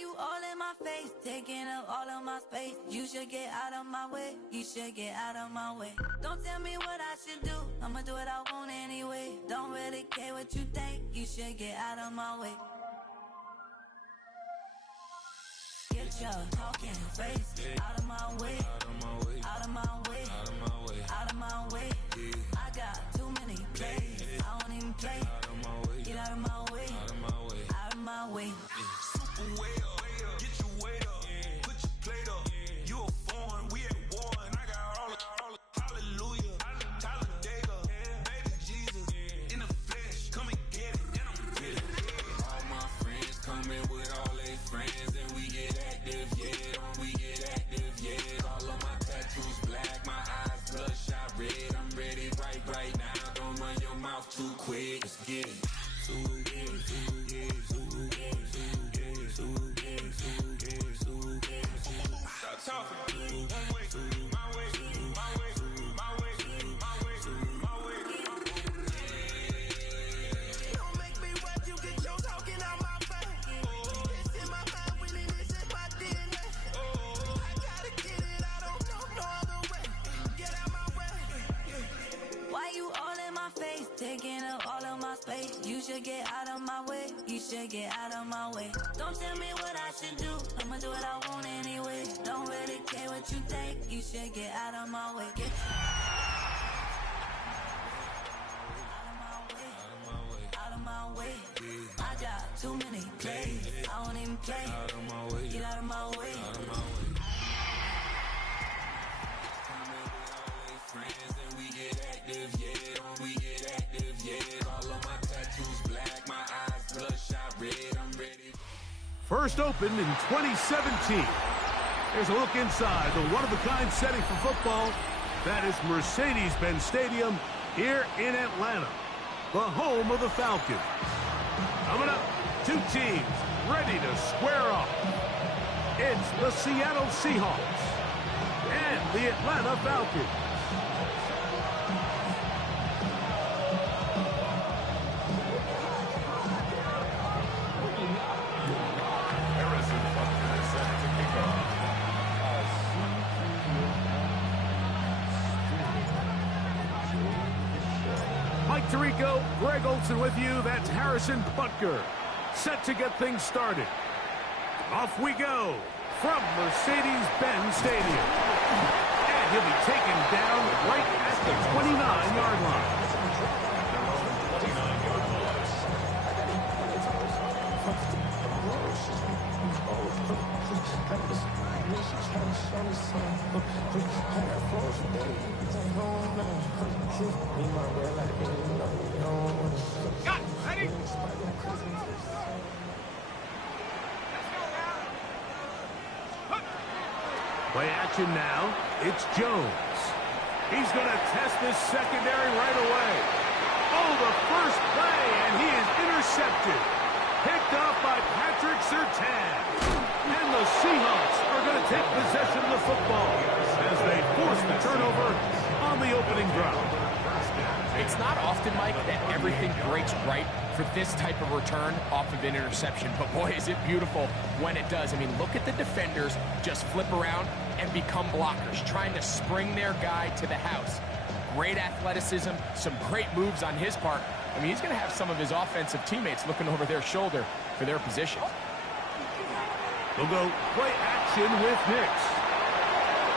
you all in my face, taking up all of my space? You should get out of my way, you should get out of my way. Don't tell me what I should do, I'ma do what I want anyway. Don't really care what you think, you should get out of my way. Get your talking face out of my way, out of my way, out of my way, out of my way, out of my way. I got too many plays, I don't even play. Out of my way, get out of my way, out of my way, out of my way. Super way up, get your weight up, put your plate up. You a foreign, we at war, and I got all hallelujah, Talladega, baby Jesus, in the flesh, come and get it, and I'm with it. All my friends coming with all their friends, and we get active, yeah, we get active, yeah. All of my tattoos black, my eyes bloodshot red. I'm ready right now. Don't run your mouth too quick. Let's get it. Stop talking. One way, my way, my way, my way, my way, my way. Don't make me watch you get your talking out my face. It's in my mind, winning this in my DNA. I gotta get it, I don't know no other way. Get out my way. Why you all in my face, taking up all of my space? You should get out of my way, you should get out of my way. Don't tell me what I should do, I'ma do what I want anyway. Don't really care what you think, you should get out of my way. Get out of my way. I got too many plays, I don't even play. Out of my way, get out of my way. out of my way. Coming with all their friends, and we get active, yeah, we get active, yeah. All of my tattoos black, my eyes bloodshot red. I'm ready. First opened in 2017. Here's a look inside the one-of-a-kind setting for football. That is Mercedes-Benz Stadium here in Atlanta, the home of the Falcons. Coming up, two teams ready to square off. It's the Seattle Seahawks and the Atlanta Falcons. Mike Tirico, Greg Olsen with you. That's Harrison Butker, set to get things started. Off we go from Mercedes-Benz Stadium. And he'll be taken down right at the 29-yard line. Got ready? Play action now. It's Jones. He's going to test this secondary right away. Oh, the first play, and he is intercepted. Picked up by Patrick Surtain. And the Seahawks are going to take possession of the football as they force the turnover on the opening drive. It's not often, Mike, that everything breaks right for this type of return off of an interception. But boy, is it beautiful when it does. I mean, look at the defenders just flip around and become blockers, trying to spring their guy to the house. Great athleticism, some great moves on his part. I mean, he's going to have some of his offensive teammates looking over their shoulder for their position. We'll go play action with Nix.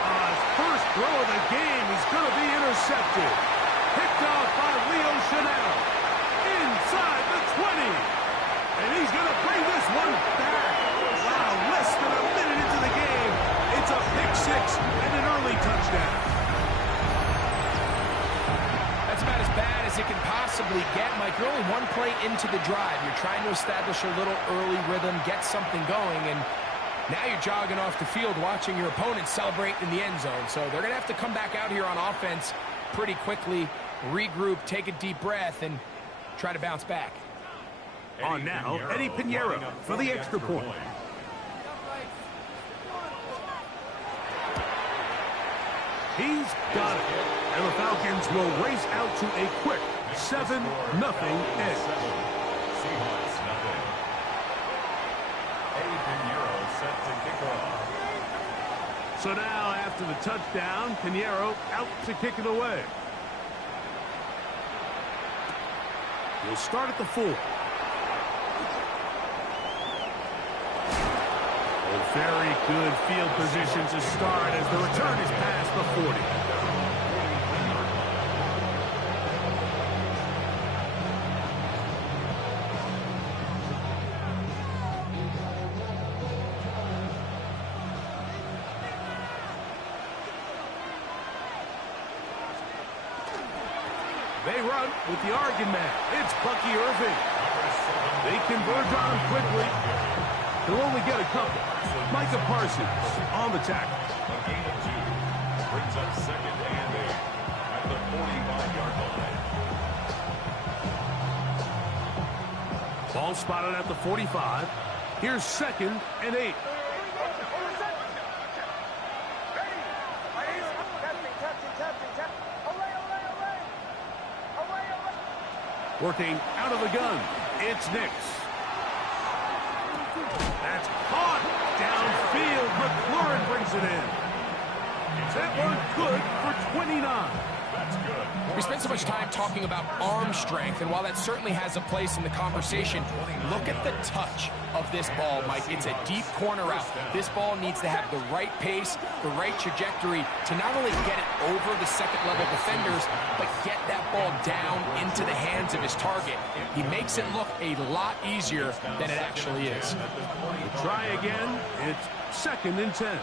His first throw of the game is going to be intercepted. Picked off by Leo Chenal. Inside the 20. And he's going to bring this one back. Wow, less than a minute into the game. It's a pick six and an early touchdown. That's about as bad as it can possibly get, Mike. You're only one play into the drive. You're trying to establish a little early rhythm, get something going, and now you're jogging off the field watching your opponent celebrate in the end zone. So they're going to have to come back out here on offense pretty quickly, regroup, take a deep breath, and try to bounce back. On now, Eddie Pinheiro for the extra point. He's got it. And the Falcons will race out to a quick 7-0 edge. Seahawks, nothing. Eddie Pinheiro So now, after the touchdown, Pinheiro out to kick it away. He'll start at the 4. Very good field position to start as the return is past the 40. They run with the Oregon man. It's Bucky Irving. They converge on him quickly. He'll only get a couple. Micah Parsons on the tackle. A gain of 2 brings up 2nd and 8 at the 45-yard line. Ball spotted at the 45. Here's 2nd and 8. Working out of the gun, it's Nix. That's caught downfield. McLaurin brings it in. That one good for 29. That's good. We spent so much time talking about arm strength, and while that certainly has a place in the conversation, look at the touch of this ball, Mike. It's a deep corner route. This ball needs to have the right pace, the right trajectory to not only get it over the second-level defenders, but get that ball down into the hands of his target. He makes it look a lot easier than it actually is. We'll try again. It's 2nd and 10.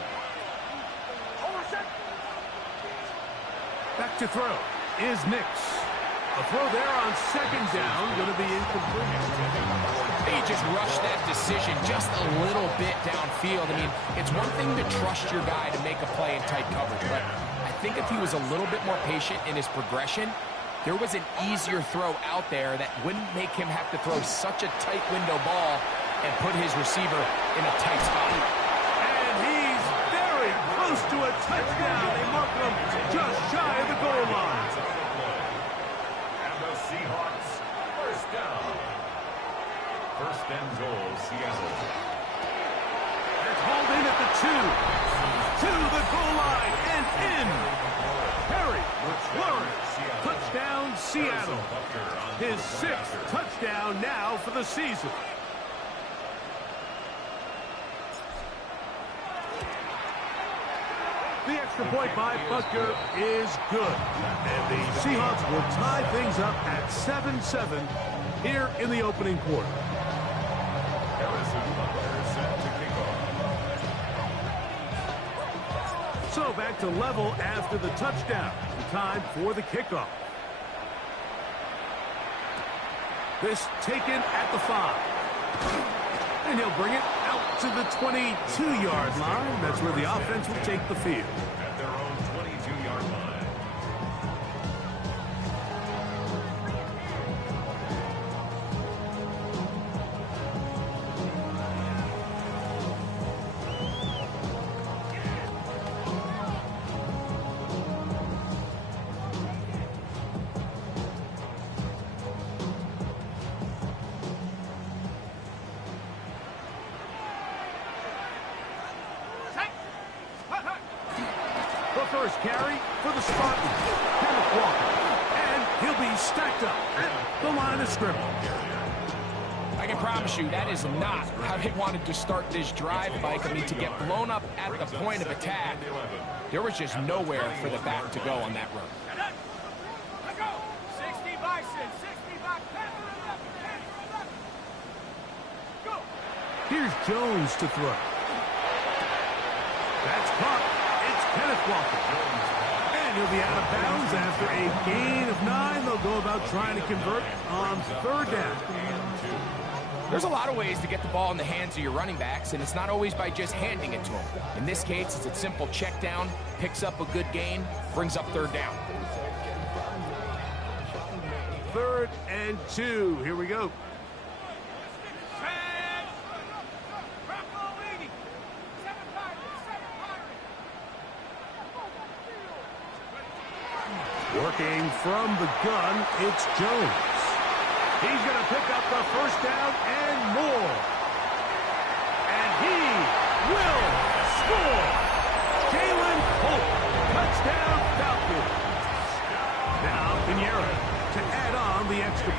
Back to throw is Nix. A throw there on 2nd down, going to be incomplete. He just rushed that decision just a little bit downfield. I mean, it's one thing to trust your guy to make a play in tight coverage, but I think if he was a little bit more patient in his progression, there was an easier throw out there that wouldn't make him have to throw such a tight window ball and put his receiver in a tight spot. And he's very close to a touchdown. They mark him just shy of the goal line. And the Seahawks, 1st down. 1st and goal, Seattle. It's hauled in at the 2. To the goal line and in. Harry McLaurin. Touchdown, Seattle. His 6th touchdown now for the season. The extra point by Butker is good. And the Seahawks will tie things up at 7-7 here in the opening quarter. Harrison Butker set to kick off. So back to level after the touchdown. Time for the kickoff. This taken at the 5. And he'll bring it out to the 22-yard line. That's where the offense will take the field. At their own 22-yard line. First carry for the Spartans, Kenneth Walker, and he'll be stacked up at the line of scrimmage. I can promise you that is not how they wanted to start this drive, Mike. I mean, to get blown up at the point of attack, there was just nowhere for the back to go on that run. Here's Jones to throw. That's caught. Kenneth Walker. And he'll be out of bounds after a gain of 9. They'll go about trying to convert on 3rd down. There's a lot of ways to get the ball in the hands of your running backs, and it's not always by just handing it to them. In this case, it's a simple check down, picks up a good gain, brings up 3rd down. 3rd and 2. Here we go. Working from the gun, it's Jones. He's going to pick up the 1st down and more. And he will score. Jalen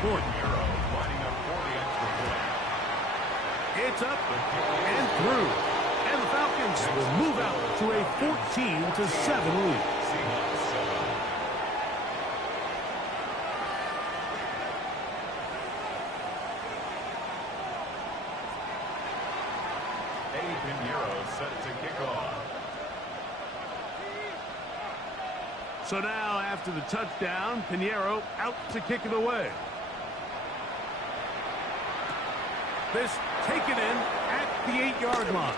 point. Lining up for the extra point. It's up and through. And the Falcons will move out to a 14-7 lead. Seahawks 7. Eddie Pinheiro set to kick off. So now, after the touchdown, Pinheiro out to kick it away. This taken in at the 8-yard line.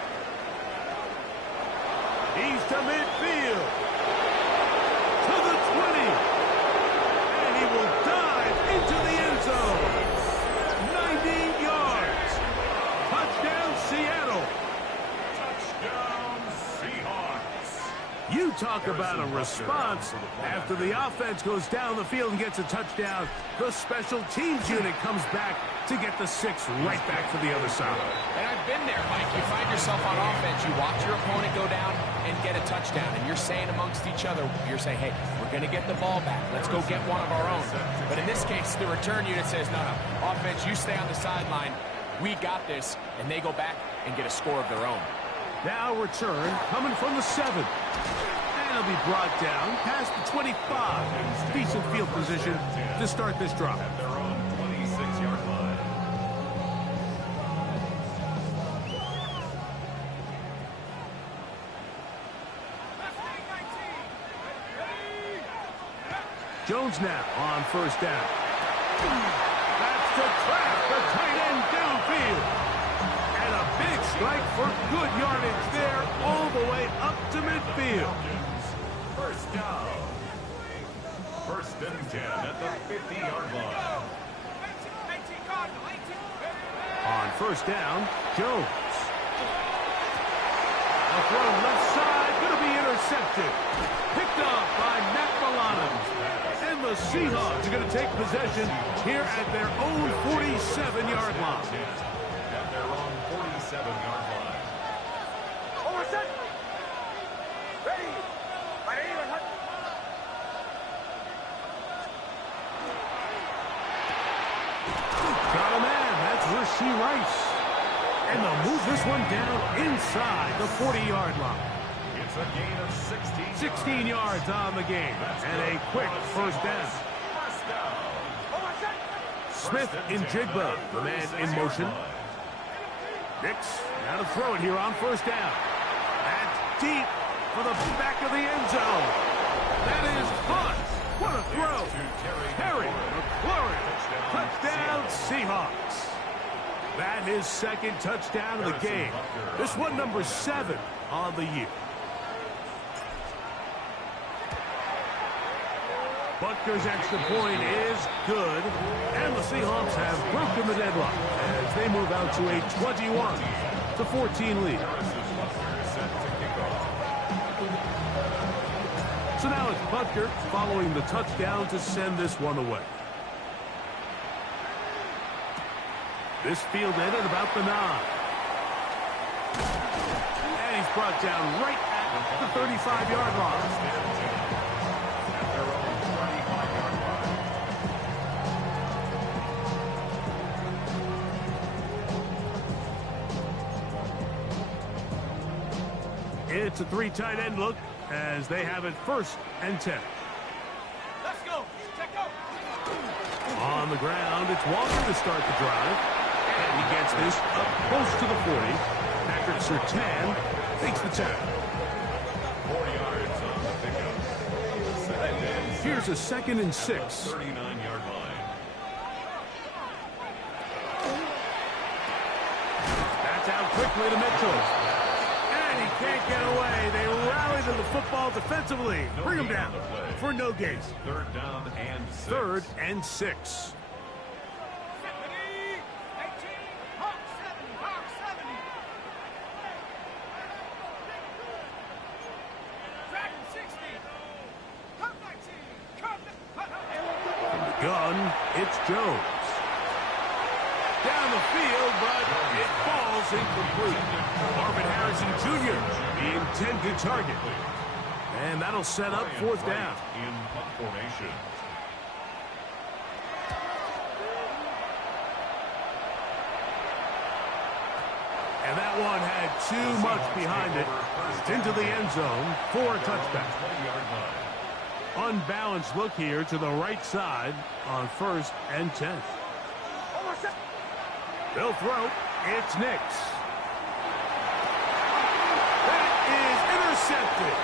He's to midfield. To the 20. And he will dive into the end zone. 90 yards. Touchdown, Seattle. Touchdown, Seahawks. You talk about a response. After the offense goes down the field and gets a touchdown, the special teams unit comes back to get the 6 right back to the other side. And I've been there, Mike. You find yourself on offense, you watch your opponent go down and get a touchdown, and you're saying amongst each other, you're saying, hey, we're going to get the ball back. Let's go get one of our own. But in this case, the return unit says, no, offense, you stay on the sideline. We got this, and they go back and get a score of their own. Now return coming from the 7. And it'll be brought down past the 25. Decent field position to start this drive. At their own 26-yard line. Jones now on first down. That's to trap the tight end downfield. And a big strike for good yardage there all the way up to midfield. First down. First and 10 at the 50-yard line. On first down, Jones. A throw left side, going to be intercepted. Picked up by Matt Milano. And the Seahawks are going to take possession here at their own 47-yard line. At their own 47-yard line. Got a man, that's Rashee Rice. And they'll move this one down inside the 40-yard line. It's a gain of 16. 16 yards on the game. And a quick first down. First down. Smith in Jigba, the man in motion. Nix, now to throw it here on first down. That's deep for the back of the end zone. That is caught. What a throw. Terry McLaurin. Touchdown, Seahawks. That is second touchdown of the game. This one number 7 on the year. Butker's extra point is good, and the Seahawks have broken the deadlock as they move out to a 21-14 lead. So now it's Butker following the touchdown to send this one away. This fielded at about the 9. And he's brought down right at the 35-yard line. It's a 3 tight end look as they have it first and 10. Let's go. Check out. On the ground, it's Walker to start the drive. And he gets this up close to the 40. Patrick Surtain takes the tackle. 4 yards on the pickup. Here's a 2nd and 6. 39-yard line. That's out quickly to Mitchell. And he can't get away. They rally to the football defensively. Bring him down for no gain. Third down and 6. 3rd and 6. Gun, it's Jones. Down the field, but it falls incomplete. Marvin Harrison Jr., the intended target. And that'll set up 4th down. In punt formation. And that one had too much behind it. Into the end zone for a touchback. Unbalanced look here to the right side on 1st and 10. They'll throw. It's Nix. That is intercepted.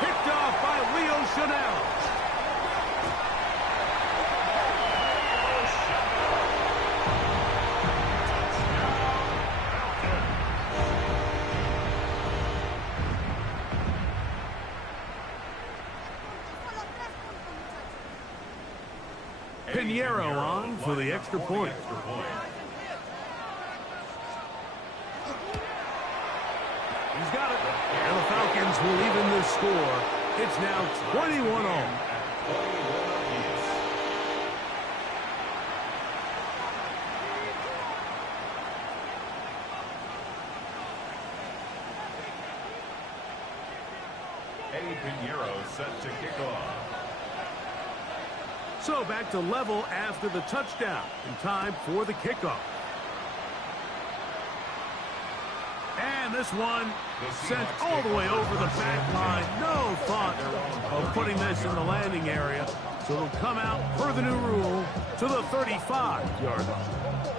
Picked off by Leo Chanel. Pinheiro on for the extra point. He's got it. And the Falcons will even this score. It's now 21-all. Eddie Pinheiro set to kick off. So back to level after the touchdown. In time for the kickoff. And this one sent all the way over the back line. No thought of putting this in the landing area. So it'll come out per the new rule to the 35-yard line.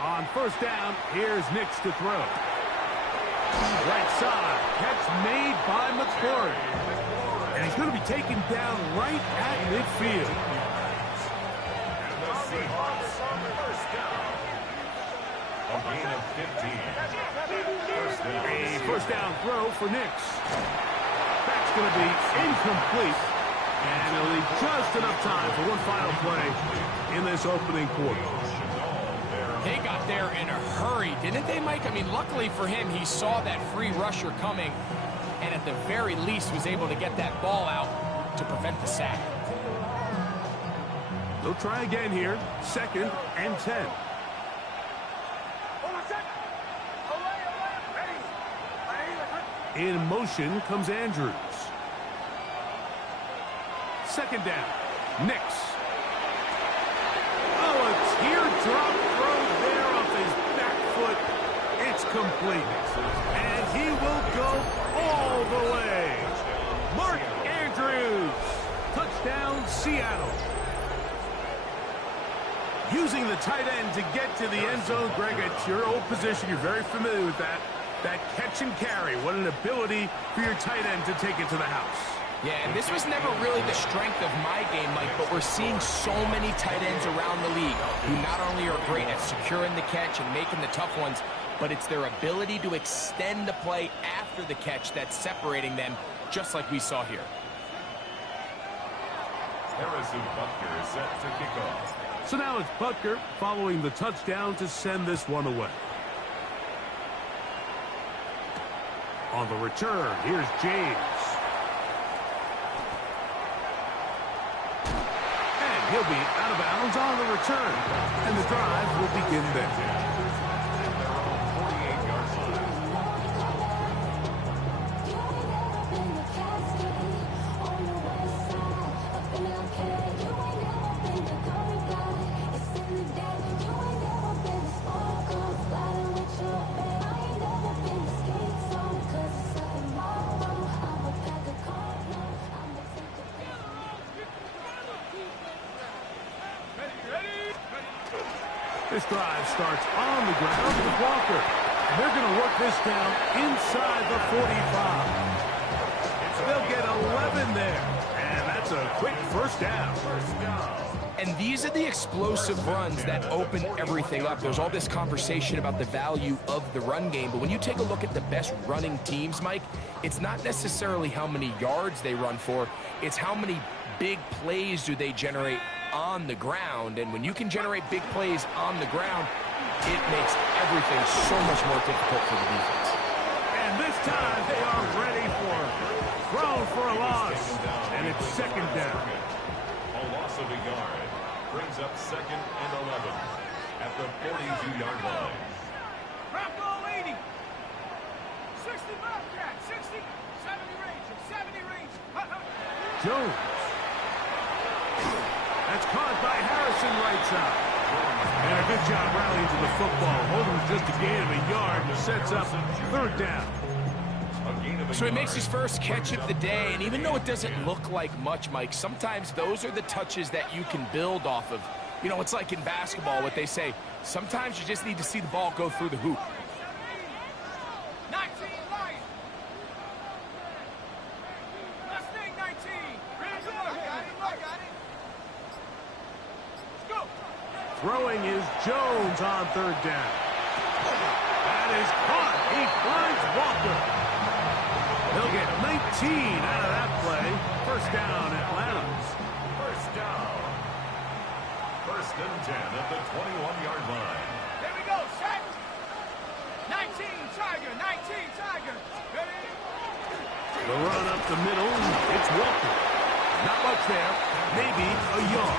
On 1st down, here's Nix to throw. Right side, catch made by McCourty. And he's going to be taken down right at midfield. A gain of 15. A 1st down throw for Nix. That's going to be incomplete. And it'll leave just enough time for one final play in this opening quarter. They got there in a hurry, didn't they, Mike? I mean, luckily for him, he saw that free rusher coming, and at the very least was able to get that ball out to prevent the sack. They'll try again here. 2nd and 10. In motion comes Andrews. 2nd down. Nix. Oh, a teardrop throw there off his back foot. It's complete. And he will go all the way. Mark Andrews. Touchdown, Seattle. Using the tight end to get to the end zone, Greg, it's your old position. You're very familiar with that. That catch and carry. What an ability for your tight end to take it to the house. Yeah, and this was never really the strength of my game, Mike, but we're seeing so many tight ends around the league who not only are great at securing the catch and making the tough ones, but it's their ability to extend the play after the catch that's separating them, just like we saw here. Harrison Butker is set to kick off. So now it's Butker following the touchdown to send this one away. On the return, here's James. And he'll be out of bounds on the return. And the drive will begin there. 48-yard line. This drive starts on the ground with Walker. And they're going to work this down inside the 45. They'll get 11 there. And that's a quick first down. And these are the explosive runs that open everything up. There's all this conversation about the value of the run game, but when you take a look at the best running teams, Mike, it's not necessarily how many yards they run for, it's how many big plays do they generate on the ground. And when you can generate big plays on the ground, it makes everything so much more difficult for the defense. And this time they are ready for it. Thrown for a loss. And it's second down. A loss of a yard brings up 2nd and 11 at the 42-yard line. Drop ball 80. 60 Bobcat, 60 Jones. That's caught by Harrison right side. And a good job rallying to the football. Holding just a gain of a yard. Sets up third down. So he makes his first catch of the day, and even though it doesn't look like much, Mike, sometimes those are the touches that you can build off of. You know, it's like in basketball, what they say, sometimes you just need to see the ball go through the hoop. 19 Lions. Let's take 19. Ready to go. I got it. Let's go. Throwing is Jones on third down. That is caught. He finds Walker. He'll get 19 out of that play. First down, Atlanta. First down. First and 10 at the 21-yard line. Here we go. Set. 19 Tiger. 19 Tiger. Ready? The run up the middle. It's Walker. Not much there. Maybe a yard.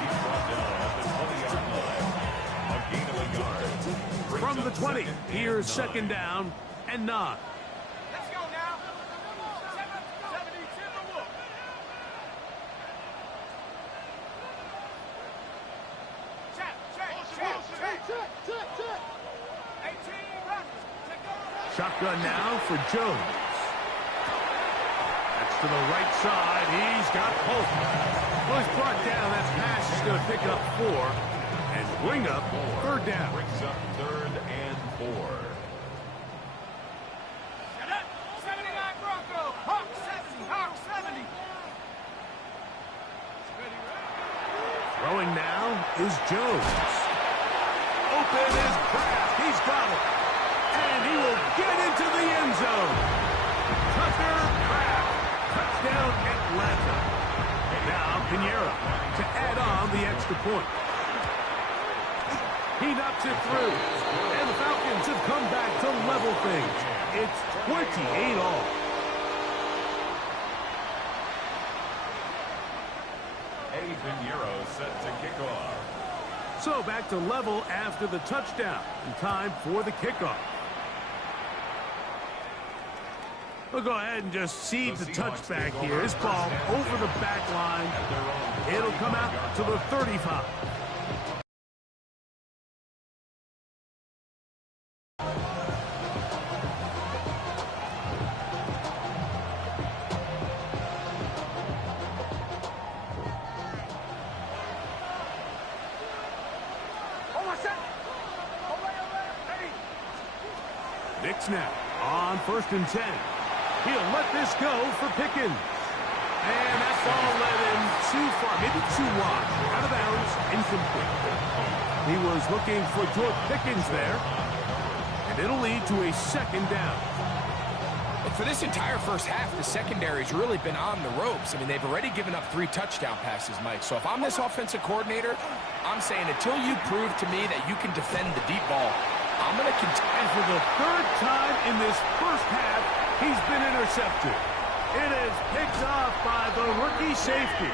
He's brought down at the 20-yard line. A gain of a yard. From the 20, here's second down and 9. Let's go now. 70 Timberwolf. Check. 18 Raptors. Take over. Shotgun now for Jones. That's to the right side. He's got Polk. Well, he's brought down. That pass is going to pick up 4 and bring up third down. Brings up third and 4. Set up. 79 Bronco. Hawk 70. Hawk 70. Ready. Throwing now is Jones. Open is Kraft. He's got it. And he will get into the end zone. Tucker Kraft. Touchdown Atlanta. And now Pinheiro to add on the extra point. He knocks it through. And the Falcons have come back to level things. It's 28 all. Eddie Pinheiro set to kick off. So back to level after the touchdown. And time for the kickoff. We'll go ahead and just cede the touchback here. This ball over the back line. It'll come out to the 35. Nix now on first and 10. He'll let this go for Pickens. And that ball led him too far, maybe too wide. Out of bounds, incomplete. He was looking for George Pickens there. And it'll lead to a second down. And for this entire first half, the secondary's really been on the ropes. I mean, they've already given up 3 touchdown passes, Mike. So if I'm this offensive coordinator, I'm saying until you prove to me that you can defend the deep ball, I'm going to continue. And for the third time in this first half, he's been intercepted. It is picked off by the rookie safety.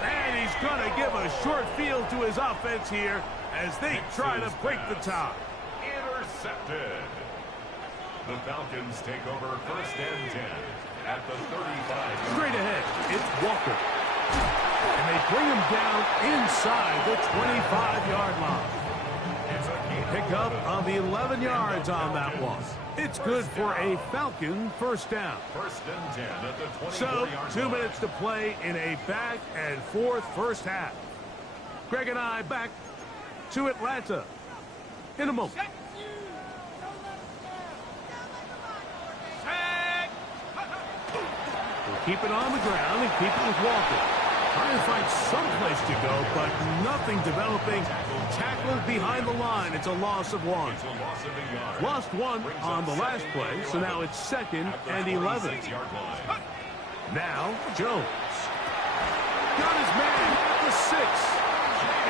And he's going to give a short field to his offense here as they try to break the tie. Intercepted. The Falcons take over first and 10 at the 35. Straight ahead, it's Walker. And they bring him down inside the 25-yard line. Pick up of 11 yards on that one. It's good for a Falcon first down. First and 10 at the 24-yard So, line. 2 minutes to play in a back and forth first half. Greg and I back to Atlanta in a moment. We'll keep it on the ground and keep it with Walker. Trying to find some place to go, but nothing developing. Tackled behind the line. It's a loss of 1. It's a loss of a yard. Lost 1 on the last play, so now it's second and 11. 46-yard line. Now, Jones. Got his man at the 6.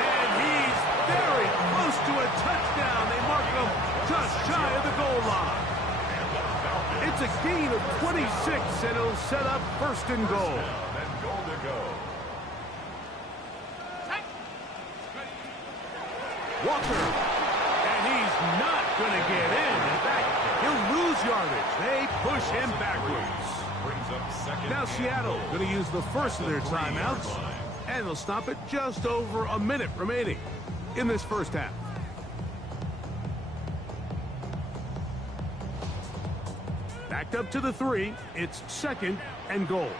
And he's very close to a touchdown. They mark him just shy of the goal line. It's a gain of 26, and it'll set up first and goal. And goal to go. Walker. And he's not going to get in. In fact, he'll lose yardage. They push him backwards. brings up second. Now Seattle going to use the first of their timeouts, and they'll stop it just over a minute remaining in this first half. Backed up to the 3. It's 2nd and goal.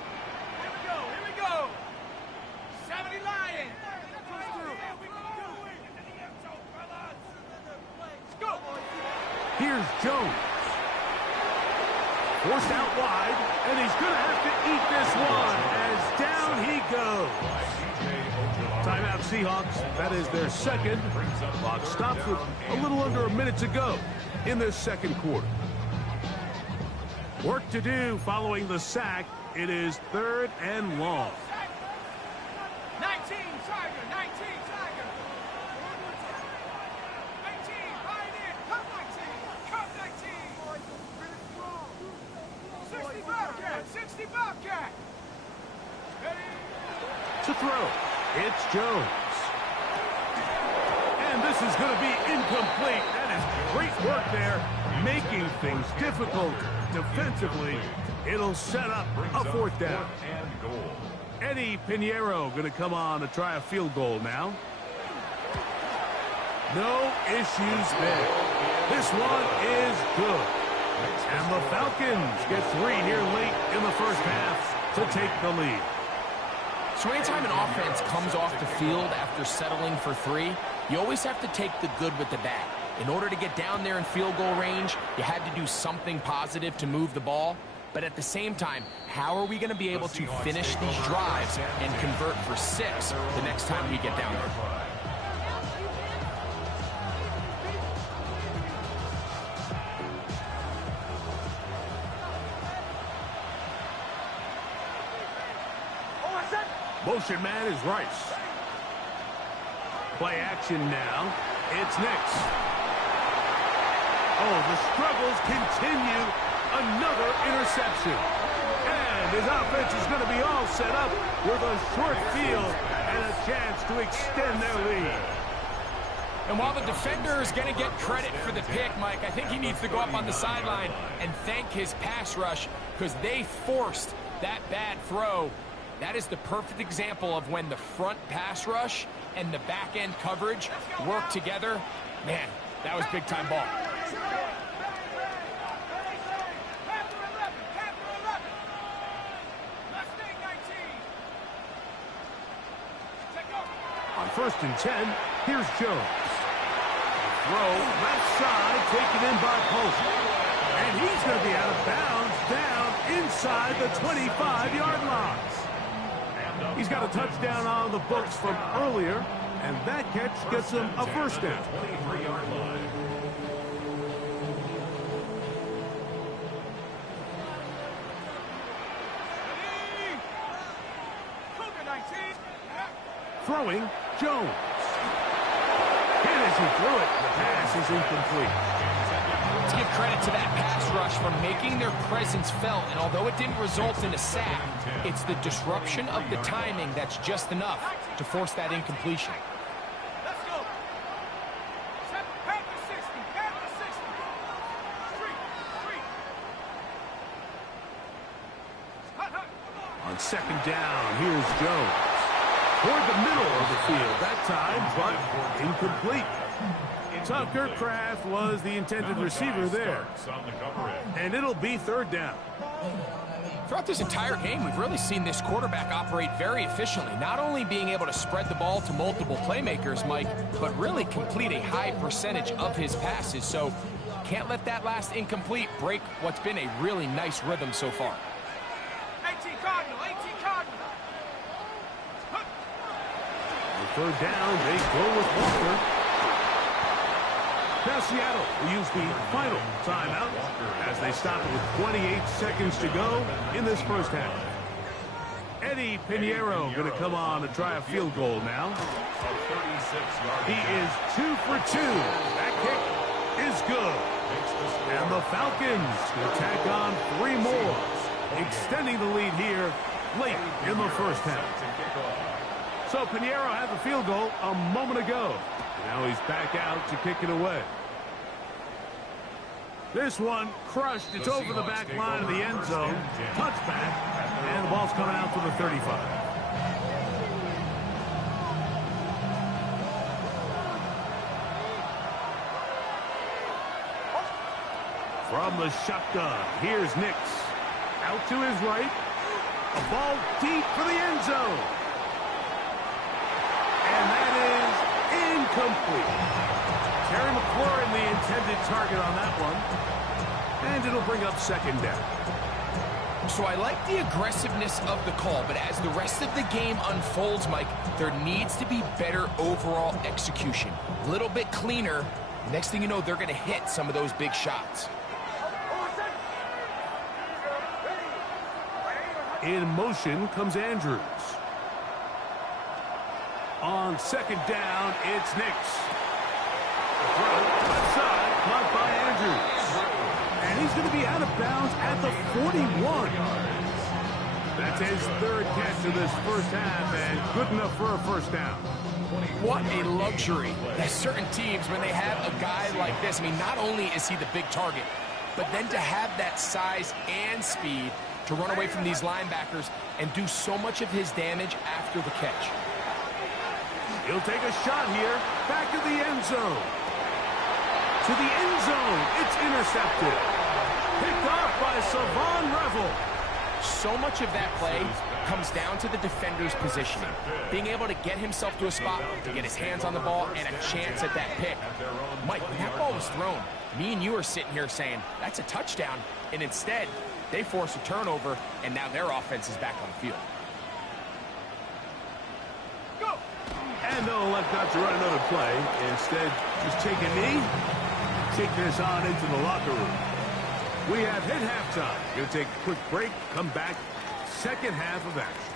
Here we go. 70 Lions. Let's go. Here's Jones. Forced out wide, and he's going to have to eat this one as down he goes. Timeout Seahawks. That is their second. Clock stops with a little under a minute to go in this second quarter. Work to do following the sack. It is 3rd and long. 19 Tiger. 19 Tiger. 19. Right in. Come 19. Come 19. 60 Bobcat. 60 Bobcat. Ready? To throw, it's Jones. And this is going to be incomplete. That is great work there, making things difficult defensively. It'll set up a 4th down. Eddie Pinheiro going to come on to try a field goal now. No issues there. This one is good. And the Falcons get 3 here late in the first half to take the lead. So anytime an offense comes off the field after settling for 3, you always have to take the good with the bad. In order to get down there in field goal range, you had to do something positive to move the ball. But at the same time, how are we going to be able to finish these drives and convert for 6 the next time we get down there? Motion man is Rice. Play action now. It's Nix. Oh, the struggles continue. Another interception. And his offense is going to be all set up with a short field and a chance to extend their lead. And while the defender is going to get credit for the pick, Mike, I think he needs to go up on the sideline and thank his pass rush because they forced that bad throw. That is the perfect example of when the front pass rush and the back end coverage work together. Man, that was big time ball. On 1st and 10, here's Jones. Throw left side, taken in by Post. And he's going to be out of bounds down inside the 25-yard line. He's got a touchdown on the books from earlier, and that catch gets him a 1st down. 23-yard line. Throwing, Jones. And as he threw it, the pass is incomplete. To give credit to that pass rush for making their presence felt, and although it didn't result in a sack, it's the disruption of the timing that's just enough to force that incompletion. Let's go. Back to 60. Back to 60. Three. On 2nd down, here's Jones. Toward the middle of the field that time, but incomplete. Tucker Kraft was the intended receiver there. And it'll be 3rd down. Throughout this entire game, we've really seen this quarterback operate very efficiently, not only being able to spread the ball to multiple playmakers, Mike, but really complete a high percentage of his passes. So can't let that last incomplete break what's been a really nice rhythm so far. 18 Cardinal. On 3rd down, they go with Walker. Now Seattle will use the final timeout as they stop it with 28 seconds to go in this first half. Eddie Pinheiro going to come on to try a field goal now. He is 2 for 2. That kick is good. And the Falcons will tack on 3 more, extending the lead here late in the first half. So Pinheiro had the field goal a moment ago. Now he's back out to kick it away. This one crushed. It's over the back line of the end zone. Touchback. And the ball's coming out to the 35. From the shotgun, here's Nix. Out to his right. A ball deep for the end zone. And that is incomplete. Terry McLaurin, the intended target on that one. And it'll bring up second down. So I like the aggressiveness of the call, but as the rest of the game unfolds, Mike, there needs to be better overall execution. A little bit cleaner. Next thing you know, they're going to hit some of those big shots. In motion comes Andrews. On second down, it's Nix. Throw left side, caught by Andrews. And he's going to be out of bounds at the 41. That's his third catch of this first half, and good enough for a first down. What a luxury. There's certain teams, when they have a guy like this, I mean, not only is he the big target, but then to have that size and speed to run away from these linebackers and do so much of his damage after the catch. He'll take a shot here. Back to the end zone. To the end zone. It's intercepted. Picked off by Savon Revel. So much of that play comes down to the defender's positioning. Being able to get himself to a spot, to get his hands on the ball, and a chance at that pick. Mike, when that ball was thrown, me and you are sitting here saying, that's a touchdown. And instead, they force a turnover, and now their offense is back on the field. Go! And they'll elect not to run another play. Instead, just take a knee, take this on into the locker room. We have hit halftime. Going to take a quick break, come back, second half of action.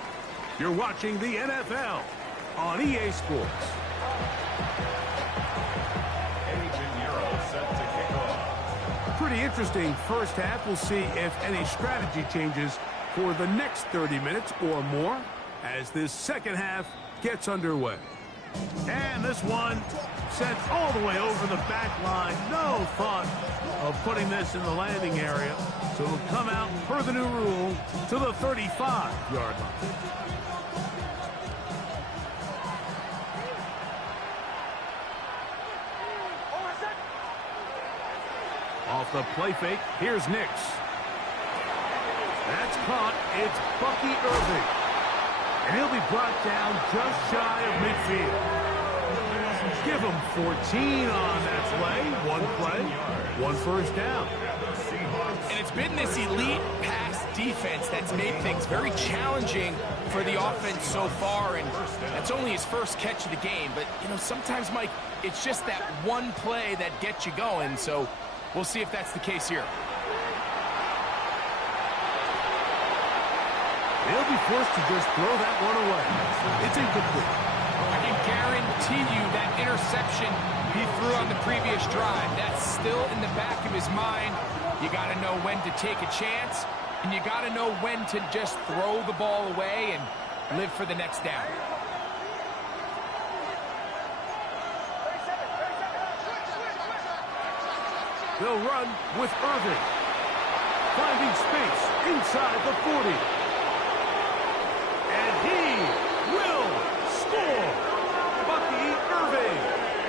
You're watching the NFL on EA Sports. Pretty interesting first half. We'll see if any strategy changes for the next 30 minutes or more as this second half gets underway. And this one sent all the way over the back line. No thought of putting this in the landing area. So it'll come out, per the new rule, to the 35-yard line. Off the play fake, here's Nix. That's caught. It's Bucky Irving. And he'll be brought down just shy of midfield. Give him 14 on that play, one first down. And it's been this elite pass defense that's made things very challenging for the offense so far, and that's only his first catch of the game. But, you know, sometimes, Mike, it's just that one play that gets you going, so we'll see if that's the case here. They'll be forced to just throw that one away. It's incomplete. I can guarantee you that interception he threw on the previous drive, that's still in the back of his mind. You got to know when to take a chance, and you got to know when to just throw the ball away and live for the next down. They'll run with Irving. Finding space inside the 40. And he will score. Bucky Irving.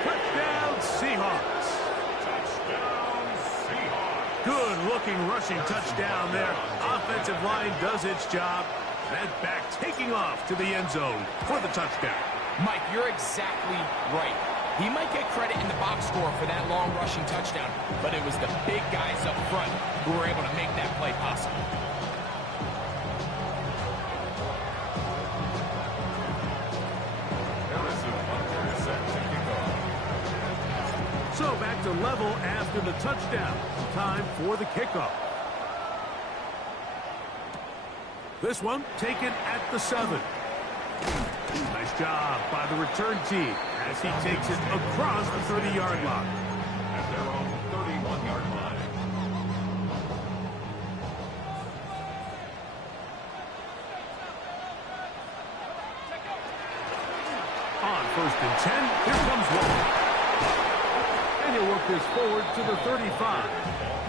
Touchdown Seahawks. Touchdown Seahawks. Good-looking rushing touchdown there. Offensive line does its job. That back taking off to the end zone for the touchdown. Mike, you're exactly right. He might get credit in the box score for that long rushing touchdown, but it was the big guys up front who were able to make that play possible. Harrison Butker is set to kick off. So back to level after the touchdown. Time for the kickoff. This one taken at the 7. Nice job by the return team as he takes it across the 30-yard line. At their own 31-yard line. On 1st and 10, here comes Walker. And he'll work this forward to the 35.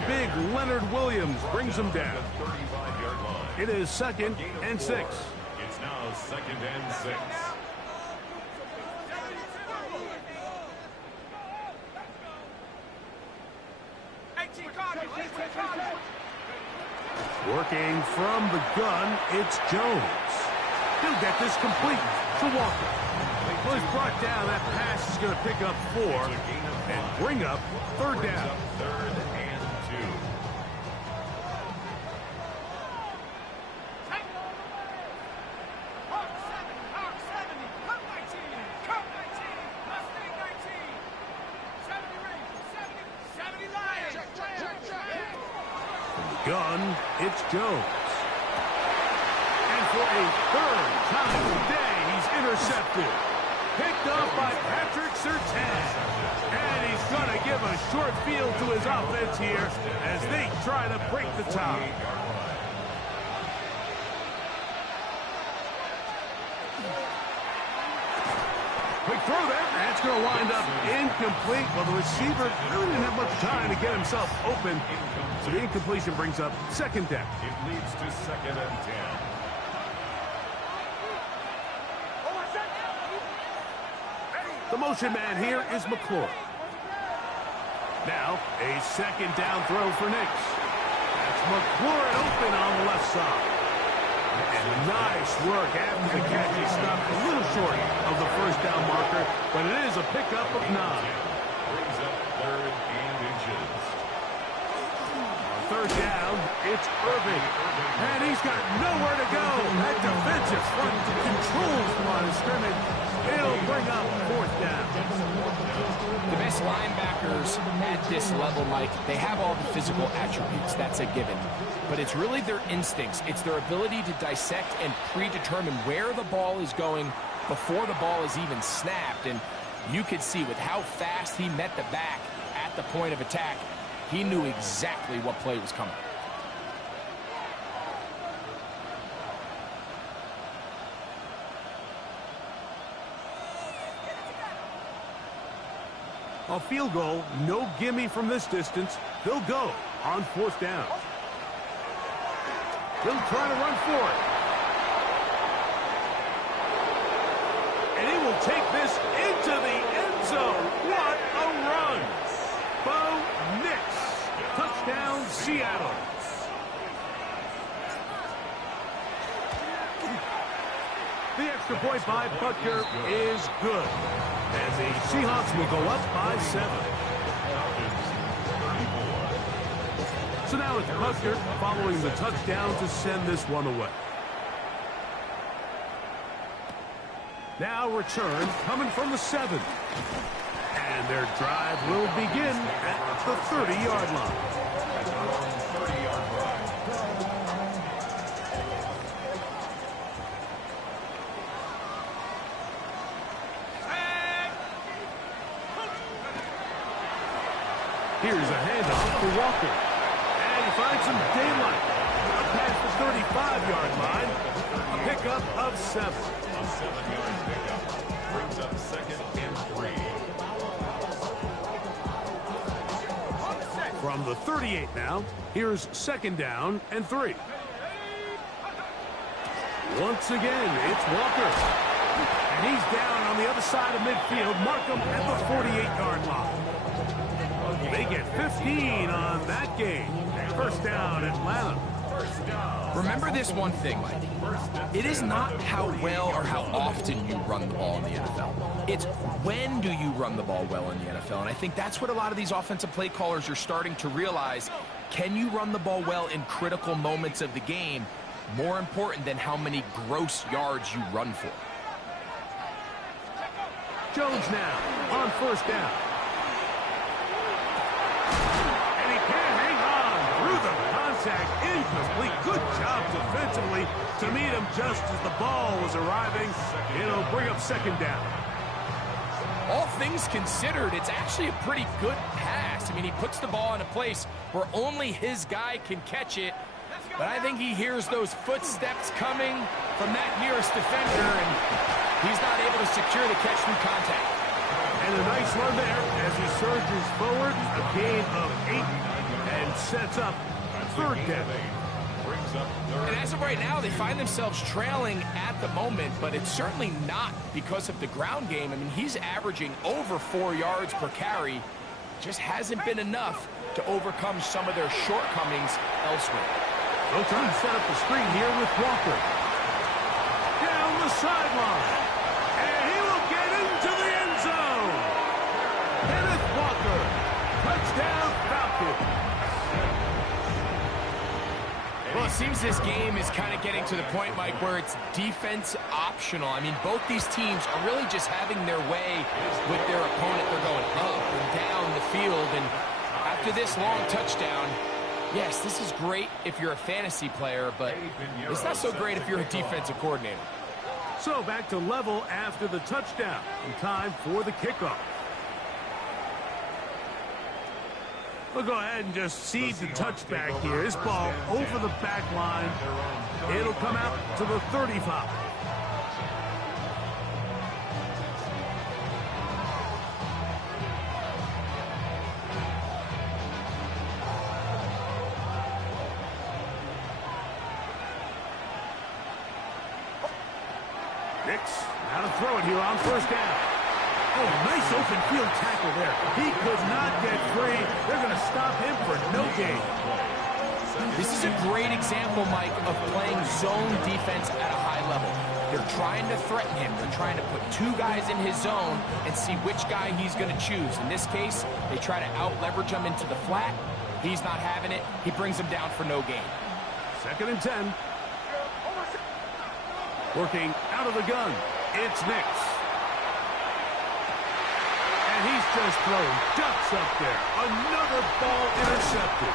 big Leonard Williams brings him down. 35-yard line. It is 2nd and 6. It's now 2nd and 6. Working from the gun, it's Jones. He'll get this complete to Walker. Well, he's brought down. That pass is going to pick up 4 and bring up 3rd down. 3rd and 2. Gun, it's Jones. And for a 3rd time today, he's intercepted. Picked up by Patrick Surtain. And he's going to give a short field to his offense here as they try to break the tie. Quick throw there. That's going to wind up incomplete. Well, the receiver really didn't have much time to get himself open. So the incompletion brings up 2nd down. It leads to 2nd and 10. The motion man here is McClure. Now, a 2nd down throw for Nix. That's McClure open on the left side. And nice work after the catch. He stopped a little short of the 1st down marker, but it is a pickup of 9. Brings up 3rd and inches. 3rd down, it's Irving. And he's got nowhere to go. That defensive front controls the line of scrimmage. It'll bring up 4th down. The best linebackers at this level, Mike, they have all the physical attributes. That's a given. But it's really their instincts. It's their ability to dissect and predetermine where the ball is going before the ball is even snapped. And you could see with how fast he met the back at the point of attack, he knew exactly what play was coming. A field goal, no gimme from this distance. They'll go on 4th down. He'll try to run for it. And he will take this into the end zone. What a run. Bo Nix. Touchdown, Seattle. The extra point by Butker is good. And the Seahawks will go up by 7. So now it's Butker following the touchdown to send this one away. Now return coming from the 7. And their drive will begin at the 30-yard line. Here's a handoff for Walker. And he finds some daylight. Up past the 35-yard line. A pickup of 7. A 7-yard pickup. Brings up 2nd and 3. From the 38 now, here's 2nd down and 3. Once again, it's Walker. And he's down on the other side of midfield. Mark him at the 48-yard line. They get 15 on that game. 1st down, Atlanta. Remember this one thing, Mike. It is not how well or how often you run the ball in the NFL. It's when do you run the ball well in the NFL. And I think that's what a lot of these offensive play callers are starting to realize. Can you run the ball well in critical moments of the game? More important than how many gross yards you run for. Jones now on 1st down. And he can't hang on through the contact. Incomplete. Good job defensively to meet him just as the ball was arriving. It'll bring up 2nd down. All things considered, it's actually a pretty good pass. I mean, he puts the ball in a place where only his guy can catch it. But I think he hears those footsteps coming from that nearest defender, and he's not able to secure the catch through contact. And a nice run there as he surges forward. A gain of 8. And which sets up third down. Brings up third. And as of right now, they find themselves trailing at the moment, but it's certainly not because of the ground game. I mean, he's averaging over 4 yards per carry. Just hasn't been enough to overcome some of their shortcomings elsewhere. They'll try to set up the screen here with Walker. Down the sideline. And he will get into the end zone. Kenneth Walker. Touchdown, Falcons. Well, it seems this game is kind of getting to the point, Mike, where it's defense optional. I mean, both these teams are really just having their way with their opponent. They're going up and down the field, and after this long touchdown, yes, this is great if you're a fantasy player, but it's not so great if you're a defensive coordinator. So back to level after the touchdown. And time for the kickoff. We'll go ahead and just seed the touchback here. This ball over the back line. It'll come out to the 35. Nix, now to throw it here on first down. Oh, nice open field tackle there. He could not get free. They're going to stop him for no gain. This is a great example, Mike, of playing zone defense at a high level. They're trying to threaten him. They're trying to put two guys in his zone and see which guy he's going to choose. In this case, they try to out-leverage him into the flat. He's not having it. He brings him down for no gain. 2nd and 10. Working out of the gun. It's Nix. And he's just thrown ducks up there. Another ball intercepted.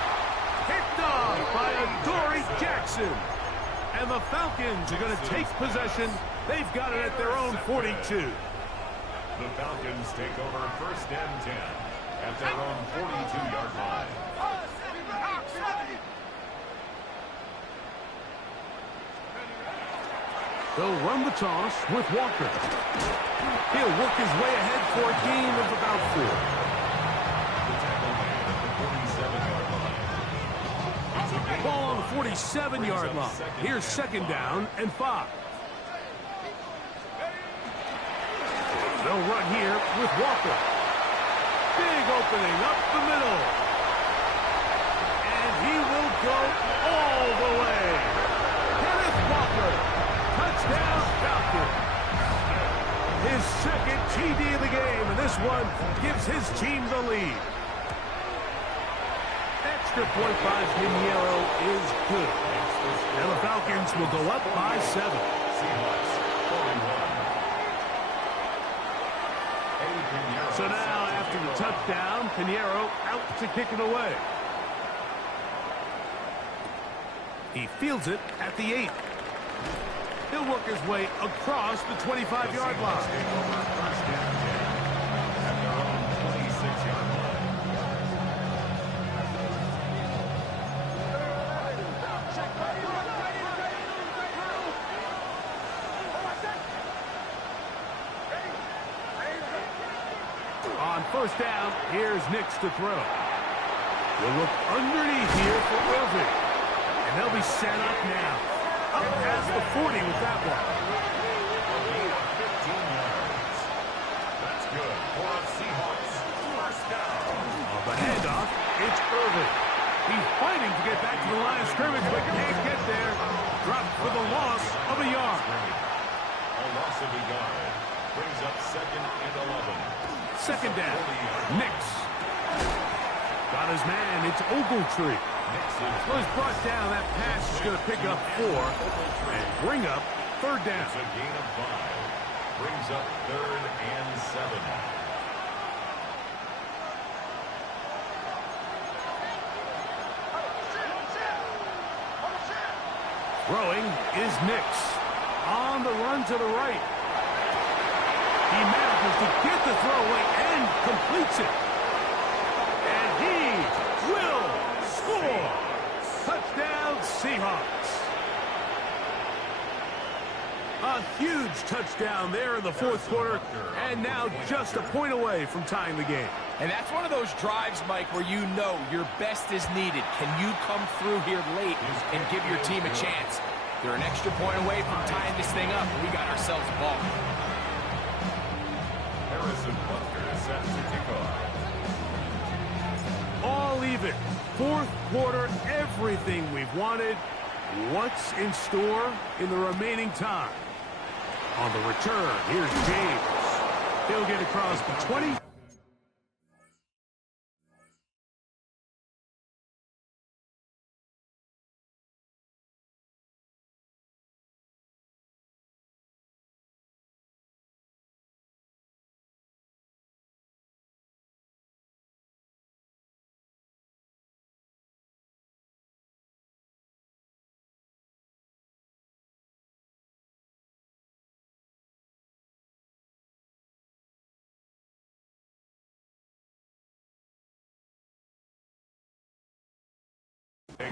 Picked off by Adoree Jackson. And the Falcons are going to take possession. They've got it at their own 42. The Falcons take over 1st and 10 at their own 42-yard line. They'll run the toss with Walker. He'll work his way ahead for a gain of about 4. The tackle made at the 47-yard line. Ball on the 47-yard line. Here's 2nd down and 5. They'll run here with Walker. Big opening up the middle. And he will go all the way. Kenneth Walker. Touchdown, Falcons. His 2nd TD of the game, and this one gives his team the lead. Extra point by Pinheiro is good. And the Falcons will go up by 7. So now, after the touchdown, Pinheiro out to kick it away. He fields it at the 8. He'll work his way across the 25-yard line. 1st and 10 at their own 26-yard line. On 1st down, here's Nix to throw. We'll look underneath here for Irving. And they'll be set up now. Up past the 40 with that one. A gain of 15 yards. That's good for a Seahawks 1st down. On the handoff, it's Irving. He's fighting to get back to the line of scrimmage, but can't get there. Dropped for the loss of a yard. A loss of a yard brings up 2nd and 11. 2nd down, Nix. Got his man, it's Ogletree. Well, he's brought down. That pass is going to pick up 4 and bring up 3rd down. It's a gain of 5. Brings up 3rd and 7. Throwing is Nix. On the run to the right. He manages to get the throw away and completes it. And he will score. Touchdown, Seahawks. A huge touchdown there in the 4th quarter, and now just a point away from tying the game. And that's one of those drives, Mike, where you know your best is needed. Can you come through here late and give your team a chance? They're an extra point away from tying this thing up, and we got ourselves a ball. Harrison Butker is set to kick off. All even. Fourth quarter, everything we've wanted. What's in store in the remaining time? On the return, here's James. He'll get across the 20.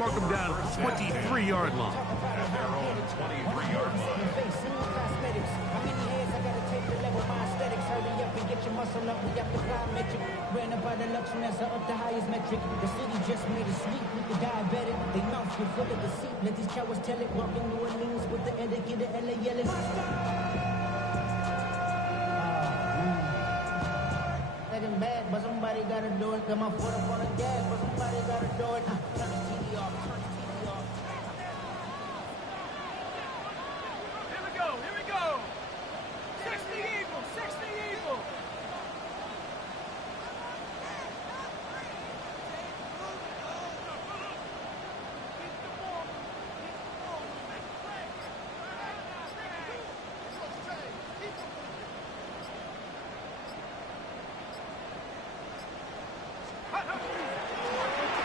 Mark him down at the 23-yard line. At their own 23-yard line. Ran up by the luxury, that's up the highest metric. The city just made a sweep with the diabetic. They mouths get full of deceit. Let these cowards tell it. Walking New Orleans with the etiquette, the LA yelling. Second bad, but somebody gotta do it. Got my foot up on the gas, but somebody gotta do it. Turn the TV off, turn the TV off. Here we go, here we go. 60 Eagles, 60 Eagles.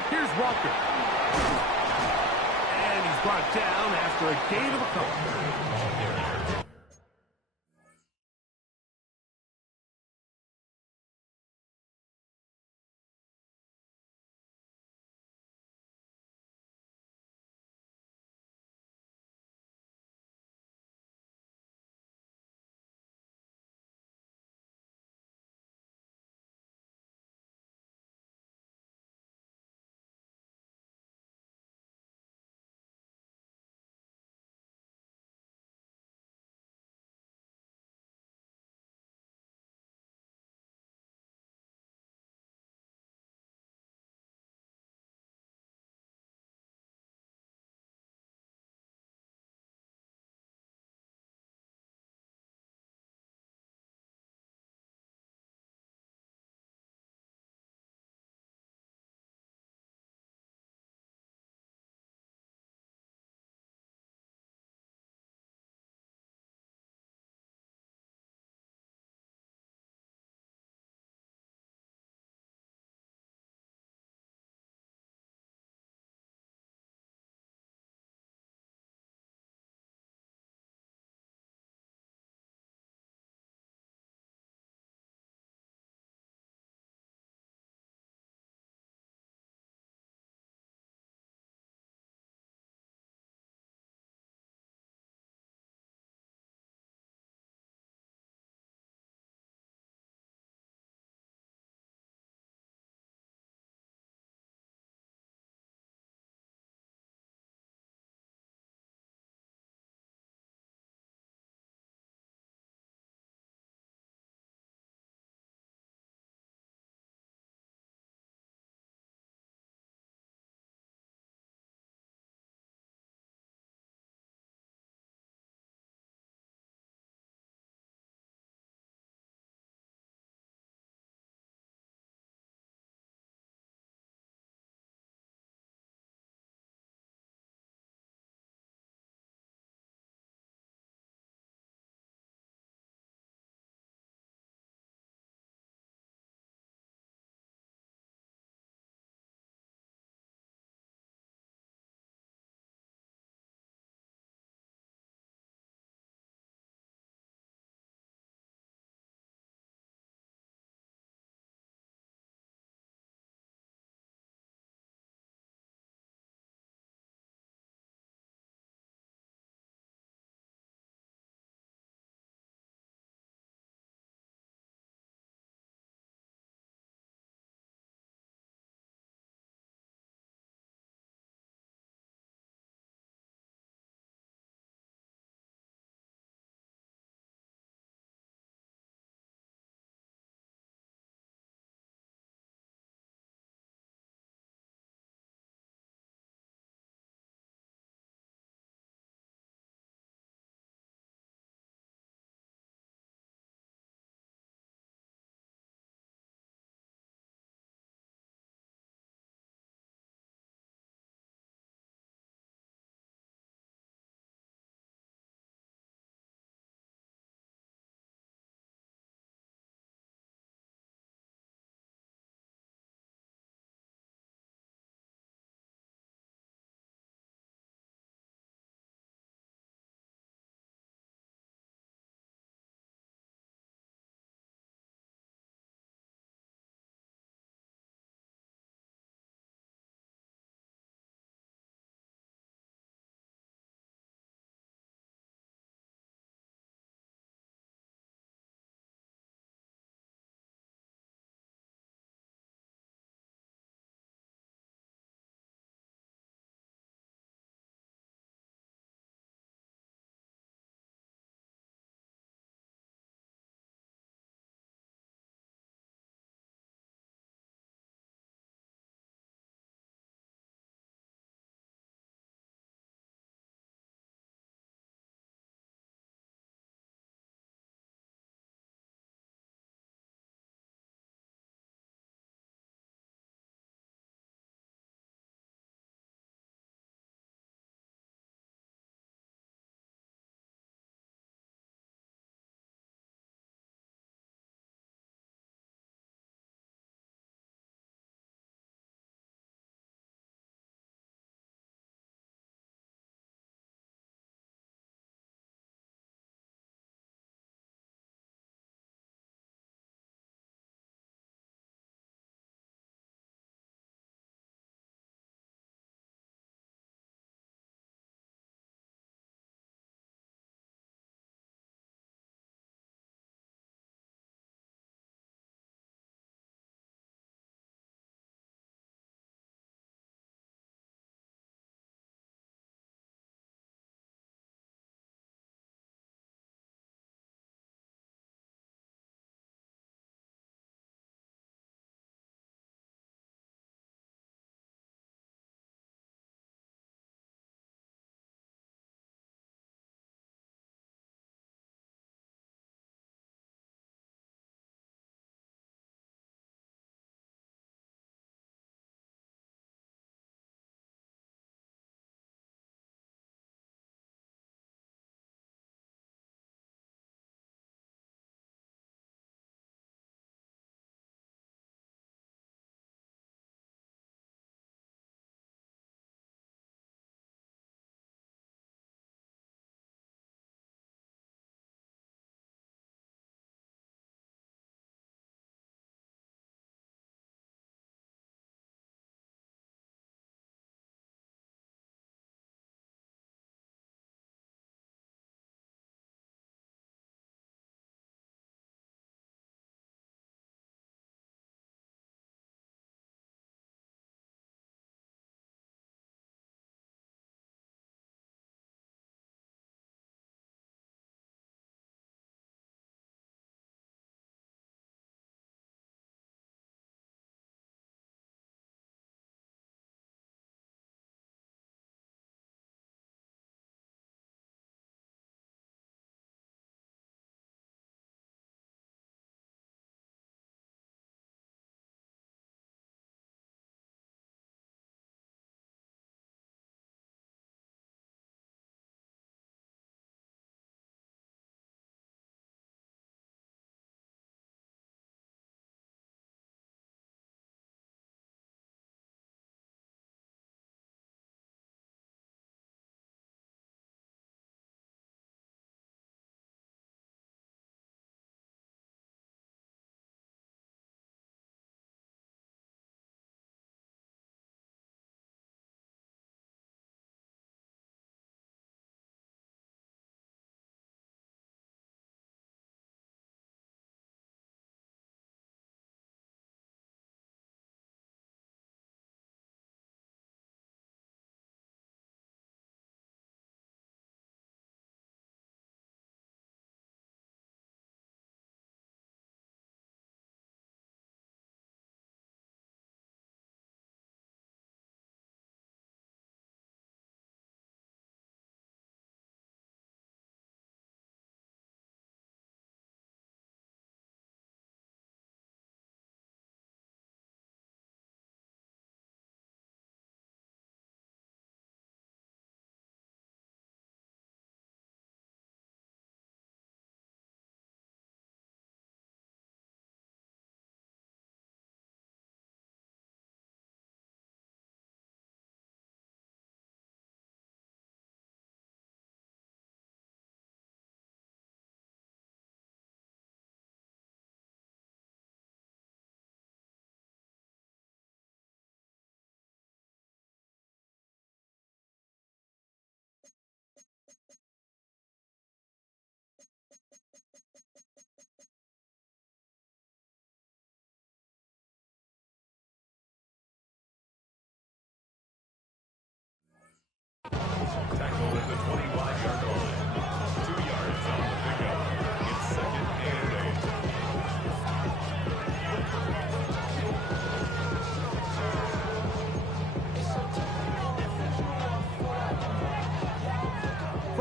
Here's Walker. And he's brought down after a gain of a couple.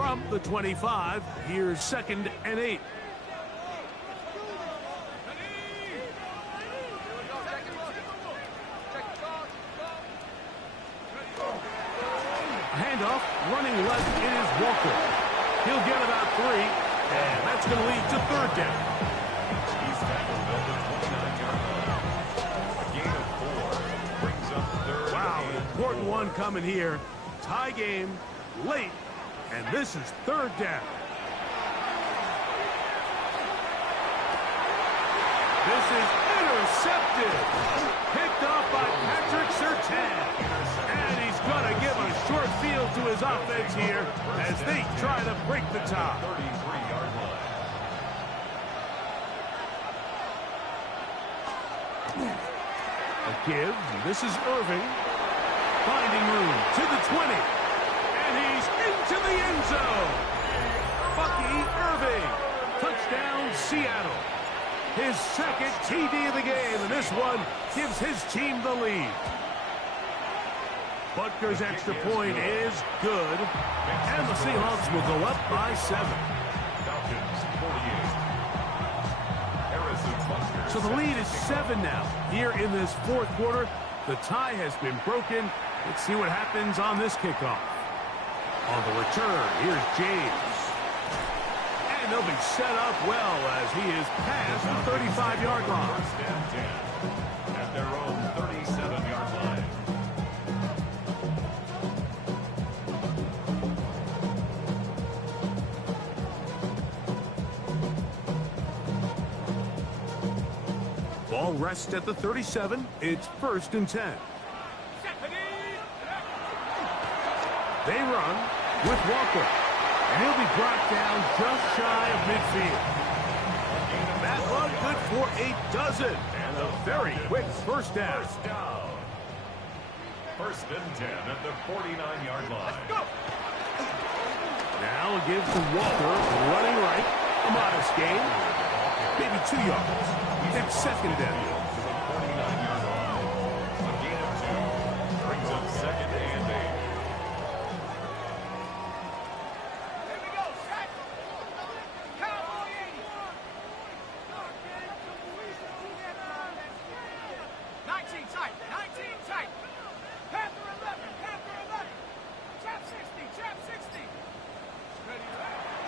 From the 25, here's 2nd and 8. Handoff, running left is Walker. He'll get about 3, and that's going to lead to 3rd down. He's tackled at the 29-yard line. A gain of 4 brings up 3rd. Wow, an important one coming here. Tie game, late, and this is 3rd down. This is intercepted. Picked off by Patrick Surtain. And he's going to give a short field to his offense here as they try to break the tie. 33-yard line. A give. This is Irving. Finding room to the 20. And he's into the end zone. Bucky Irving. Touchdown, Seattle. His 2nd TD of the game, and this one gives his team the lead. Butker's extra point is good, and the Seahawks will go up by 7. Falcons 48. Harrison Butker. So the lead is 7 now. Here in this 4th quarter, the tie has been broken. Let's see what happens on this kickoff. On the return, here's James. And they'll be set up well as he is past the 35-yard line. 1st and 10 at their own 37-yard line. Ball rests at the 37. It's 1st and 10. They run with Walker. And he'll be brought down just shy of midfield. That run good for a dozen. And a very quick 1st down. 1st and 10 at the 49-yard line. Now gives to Walker running right. A modest gain. Maybe 2 yards. It's 2nd down. To the 49-yard line. A gain of 2 brings up 2nd and 8.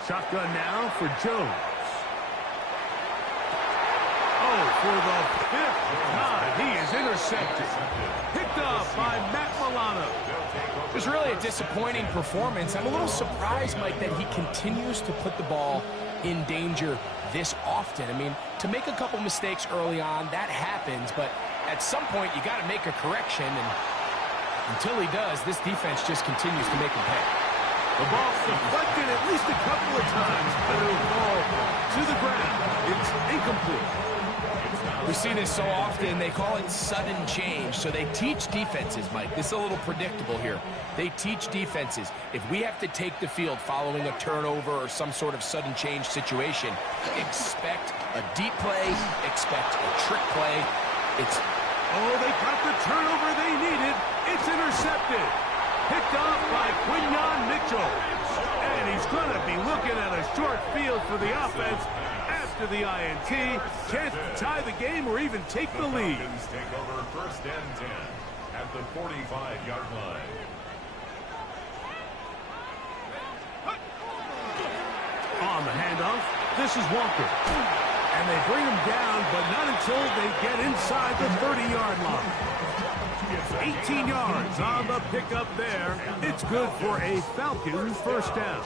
Shotgun now for Jones. Oh, for the 5th time, he is intercepted. Picked up by Matt Milano. It was really a disappointing performance. I'm a little surprised, Mike, that he continues to put the ball in danger this often. I mean, to make a couple mistakes early on, that happens, but at some point you got to make a correction, and until he does, this defense just continues to make him pay. The ball's deflected at least a couple of times, but it'll fall to the ground. It's incomplete. We see this so often. They call it sudden change. So they teach defenses, Mike. This is a little predictable here. They teach defenses. If we have to take the field following a turnover or some sort of sudden change situation, expect a deep play, expect a trick play. Oh, they got the turnover they needed. It's intercepted. Picked off by Quinyon Mitchell. And he's going to be looking at a short field for the offense after the INT. Chance to tie the game or even take the lead. Falcons take over 1st and 10 at the 45-yard line. On the handoff, this is Walker. And they bring him down, but not until they get inside the 30-yard line. 18 yards on the pickup there. It's good for a Falcons 1st down.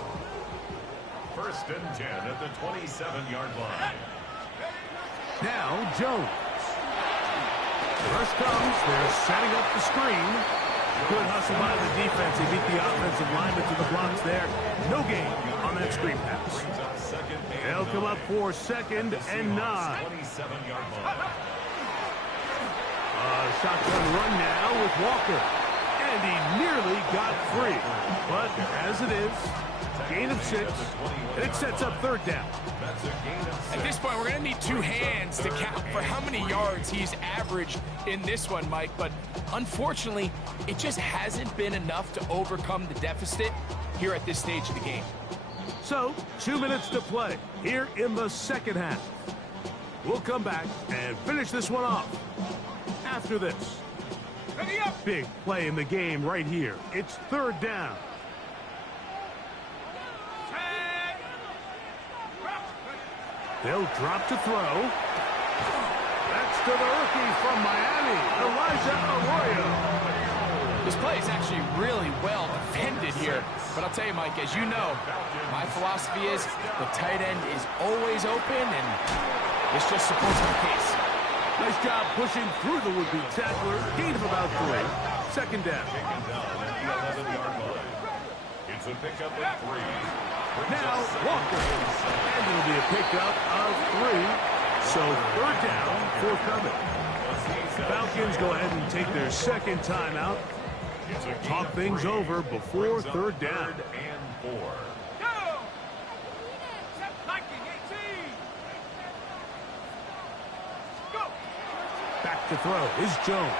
1st and 10 at the 27-yard line. Now Jones. Rush comes. They're setting up the screen. Good hustle by the defense. They beat the offensive lineman to the blocks there. No gain on that screen pass. They'll come up for 2nd and 9. 27-yard line. Shotgun run now with Walker. And he nearly got free. But as it is, gain of 6. And it sets up 3rd down. At this point, we're going to need 2 hands to count for how many yards he's averaged in this one, Mike. But unfortunately, it just hasn't been enough to overcome the deficit. here at this stage of the game. So, 2 minutes to play here in the second half. We'll come back and finish this one off after this. Ready up. Big play in the game right here. It's third down. Tag. They'll drop to throw. That's to the rookie from Miami, Elijah Arroyo. This play is actually really well defended here. But I'll tell you, Mike, as you know, my philosophy is the tight end is always open, and this just supports my case. Nice job pushing through the would-be tackler. Gain of about 3. Second down. It's a pickup of 3. Now Walker. And it'll be a pickup of 3. So third down forthcoming. Falcons go ahead and take their second timeout. Talk things over before third down. And 4. Go. Set liking 18. Go. Back to throw is Jones.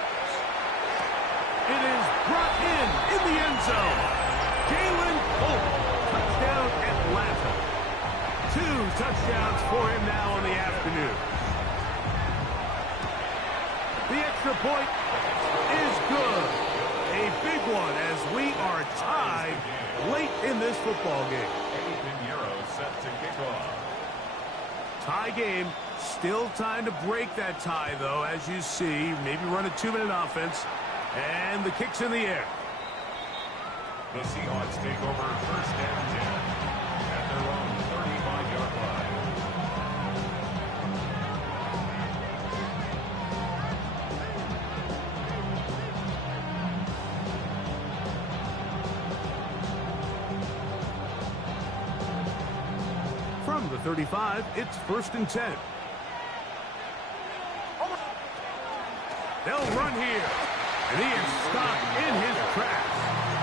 It is brought in the end zone. Jalen Holt. Touchdown Atlanta. 2 touchdowns for him now in the afternoon. The extra point is good. A big one as we are tied late in this football game. Eddie Pinheiro set to kick off. Tie game. Still time to break that tie, though, as you see. Maybe run a 2-minute offense. And the kick's in the air. The Seahawks take over first and 10 at their own 35-yard line. From the 35, it's first and 10. They'll run here. And he is stopped in his tracks.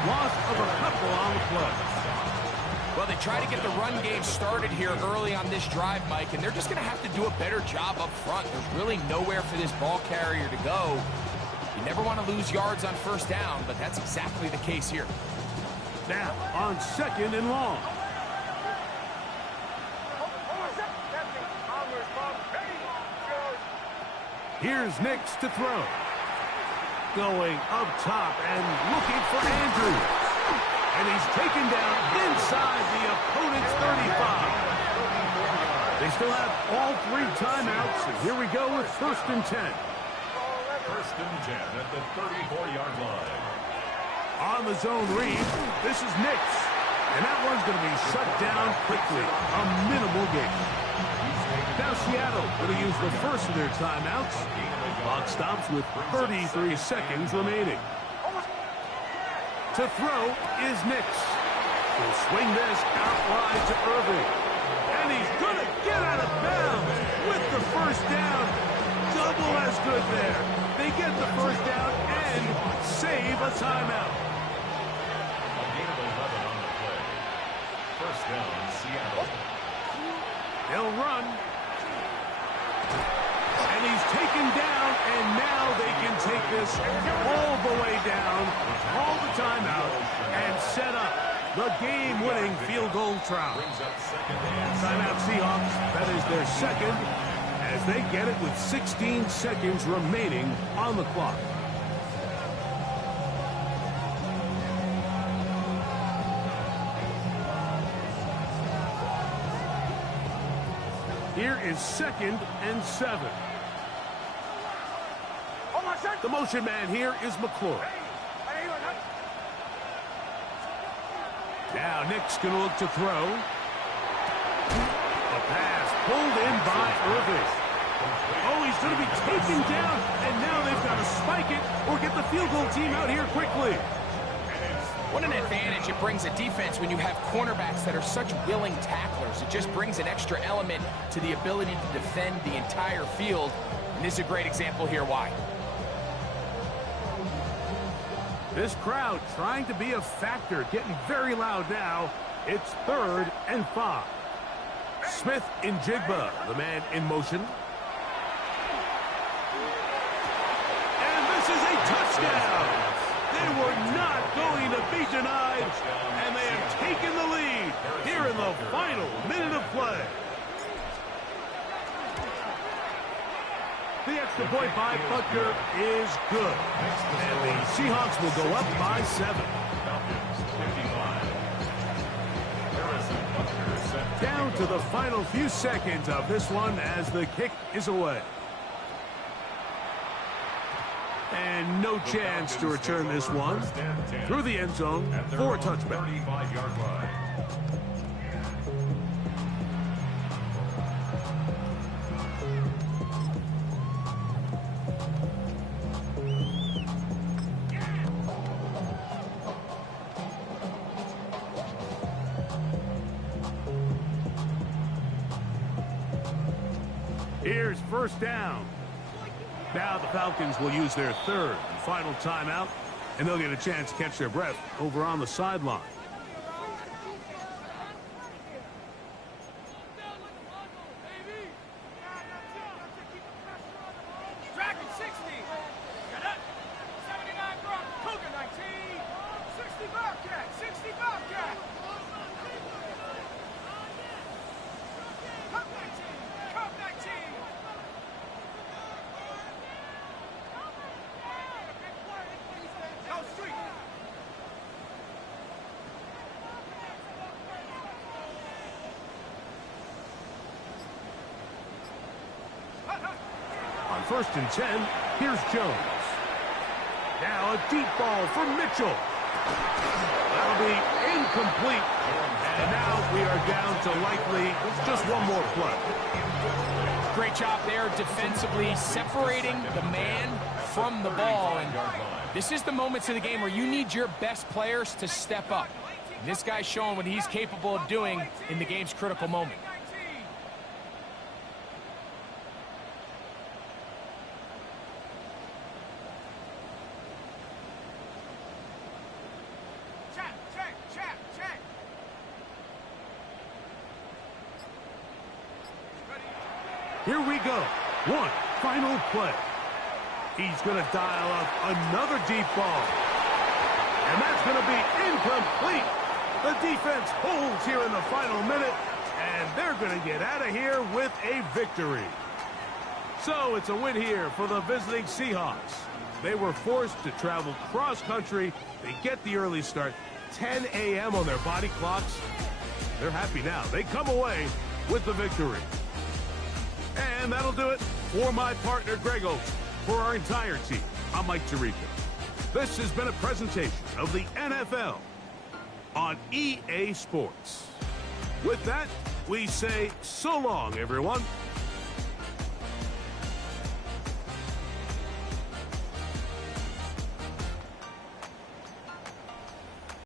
Loss of a couple on the play. Well, they try to get the run game started here early on this drive, Mike, and they're just going to have to do a better job up front. There's really nowhere for this ball carrier to go. You never want to lose yards on first down, but that's exactly the case here. Now, on second and long. Here's Nix to throw. Going up top and looking for Andrews. And he's taken down inside the opponent's 35. They still have all 3 timeouts. And here we go with first and 10. First and 10 at the 34-yard line. On the zone read, this is Nix. And that one's going to be shut down quickly. A minimal gain. Now Seattle going to use the first of their timeouts. Clock stops with 33 seconds remaining. To throw is Nix. He'll swing this out wide to Irving. And he's going to get out of bounds with the first down. Double as good there. They get the first down and save a timeout. A gain of 11 on the play. First down, Seattle. They'll run. And he's taken down, and now they can take this all the way down, call the timeout, and set up the game-winning field goal try. Timeout Seahawks, that is their second, as they get it with 16 seconds remaining on the clock. Here is second and 7. The motion man here is McClure. Now Nick's going to look to throw. A pass pulled in by Irving. Oh, he's going to be taken down, and now they've got to spike it or get the field goal team out here quickly. What an advantage it brings a defense when you have cornerbacks that are such willing tacklers. It just brings an extra element to the ability to defend the entire field. And this is a great example here why. This crowd trying to be a factor, getting very loud now. It's third and 5. Smith in Jigba, the man in motion. And this is a touchdown. They were not going to be denied, and they have taken the lead here in the final minute of play. The extra point by Butker is good, and the Seahawks will go up by 7. Down to the final few seconds of this one as the kick is away. And no chance to return this one through the end zone for a touchback. Here's first down. Now the Falcons will use their third and final timeout, and they'll get a chance to catch their breath over on the sideline. Dragon 60. Got up. 79 Brock. Cougar 19. 60 Bobcat. 60 Bobcat. Cup 19. Cup 19. Go street. On 1st and 10, here's Jones. Now a deep ball for Mitchell. That'll be incomplete. And now we are down to likely just one more play. Great job there defensively, separating the man from the ball. And this is the moments of the game where you need your best players to step up. And this guy's showing what he's capable of doing in the game's critical moment. Check. Here we go. One final play. He's going to dial up another deep ball. And that's going to be incomplete. The defense holds here in the final minute, and they're going to get out of here with a victory. So it's a win here for the visiting Seahawks. They were forced to travel cross-country. They get the early start, 10 a.m. on their body clocks. They're happy now. They come away with the victory. And that'll do it for my partner, Greg Oates. For our entire team, I'm Mike Tirico. This has been a presentation of the NFL on EA Sports. With that, we say so long, everyone.